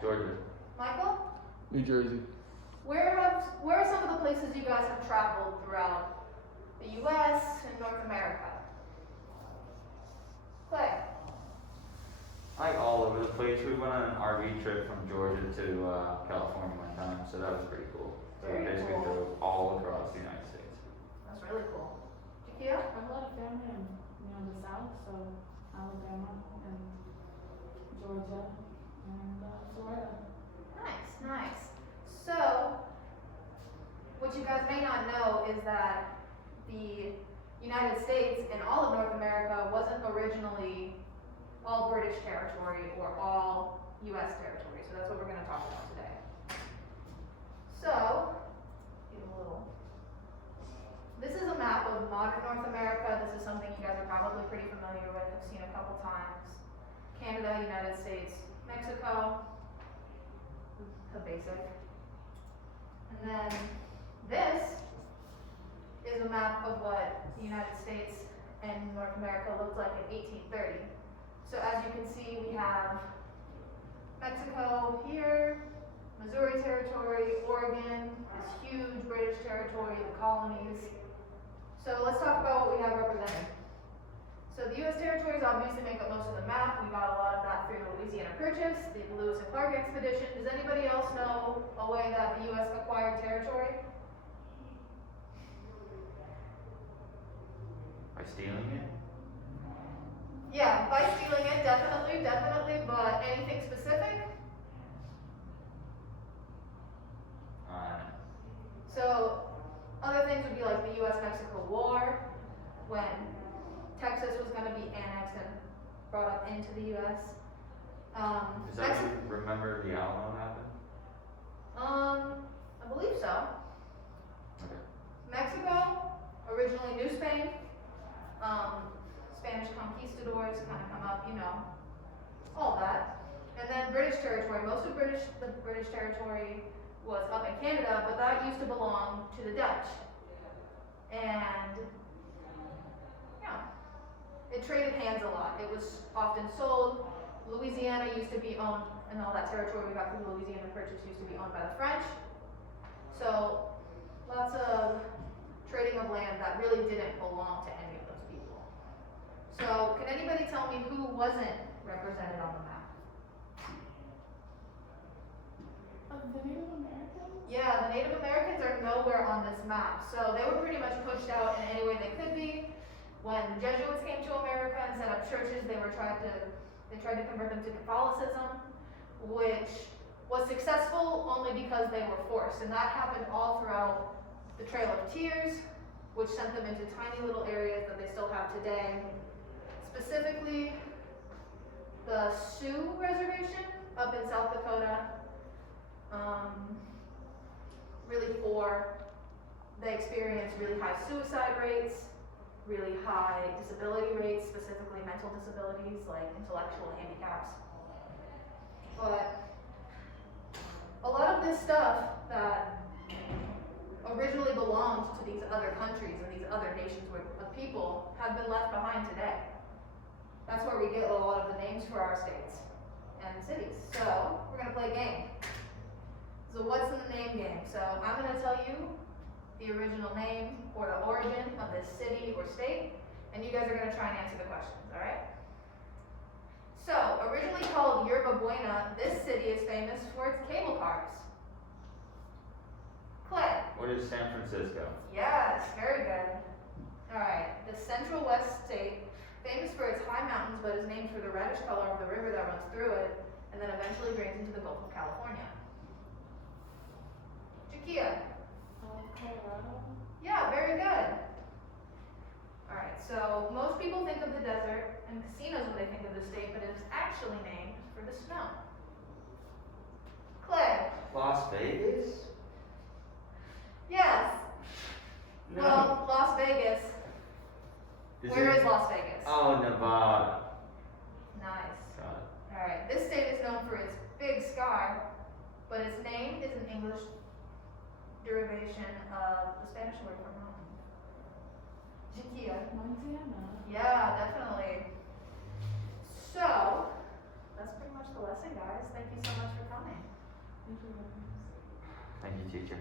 Georgia. Michael? New Jersey. Where are some of the places you guys have traveled throughout the U.S. and North America? Clay? Like all over the place. We went on an RV trip from Georgia to California one time, so that was pretty cool. So we Very basically cool. drove all across the United States. That's really cool. Jakia? I have a lot of family in, the South, so Alabama and Georgia and Florida. Nice, nice. So, what you guys may not know is that the United States and all of North America wasn't originally all British territory or all U.S. territory. So that's what we're going to talk about today. So, give a little. This is a map of modern North America. This is something you guys are probably pretty familiar with. I've seen a couple times. Canada, United States, Mexico. The basic. And then this is a map of what the United States and North America looked like in 1830. So as you can see, we have Mexico here, Missouri Territory, Oregon, this huge British territory, the colonies. So let's talk about what we have represented. So the U.S. territories obviously make up most of the map. We got a lot of that through the Louisiana Purchase, the Lewis and Clark expedition. Does anybody else know a way that the U.S. acquired territory? By stealing it? Yeah, by stealing it, definitely, but anything specific? So, other things would be like the U.S.-Mexico War, when Texas was going to be annexed and brought up into the U.S. Does that remember the Alamo happened? I believe so. Okay. Mexico, originally New Spain, Spanish conquistadors kind of come up, all that. And then British territory, most of the British territory was up in Canada, but that used to belong to the Dutch. And, it traded hands a lot. It was often sold. Louisiana used to be owned, and all that territory we got through the Louisiana Purchase used to be owned by the French. So, lots of trading of land that really didn't belong to any of those people. So, can anybody tell me who wasn't represented on the map? The Native Americans? Yeah, the Native Americans are nowhere on this map. So, they were pretty much pushed out in any way they could be. When the Jesuits came to America and set up churches, they tried to convert them to Catholicism, which was successful only because they were forced. And that happened all throughout the Trail of Tears, which sent them into tiny little areas that they still have today. Specifically, the Sioux Reservation up in South Dakota, really poor. They experienced really high suicide rates, really high disability rates, specifically mental disabilities like intellectual handicaps. But a lot of this stuff that originally belonged to these other countries and these other nations of people have been left behind today. That's where we get a lot of the names for our states and cities. So we're going to play a game. So what's in the name game? So I'm going to tell you the original name or the origin of this city or state, and you guys are going to try and answer the questions, all right? So, originally called Yerba Buena, this city is famous for its cable cars. Clay. What is San Francisco? Yes, very good. All right, the Central West state, famous for its high mountains, but is named for the reddish color of the river that runs through it, and then eventually drains into the Gulf of California. Jakia. Colorado? Yeah, very good. Alright, so most people think of the desert and casinos when they think of the state, but it is actually named for the snow. Clay. Las Vegas? Yes. No. Well, Las Vegas. Where is Las Vegas? Oh, Nevada. Nice. Got it. Alright, this state is known for its big sky, but its name is an English derivation of the Spanish word for mountain. Jakia. Montana. Yeah, definitely. So, that's pretty much the lesson, guys. Thank you so much for coming. Thank you very much. Thank you, teacher.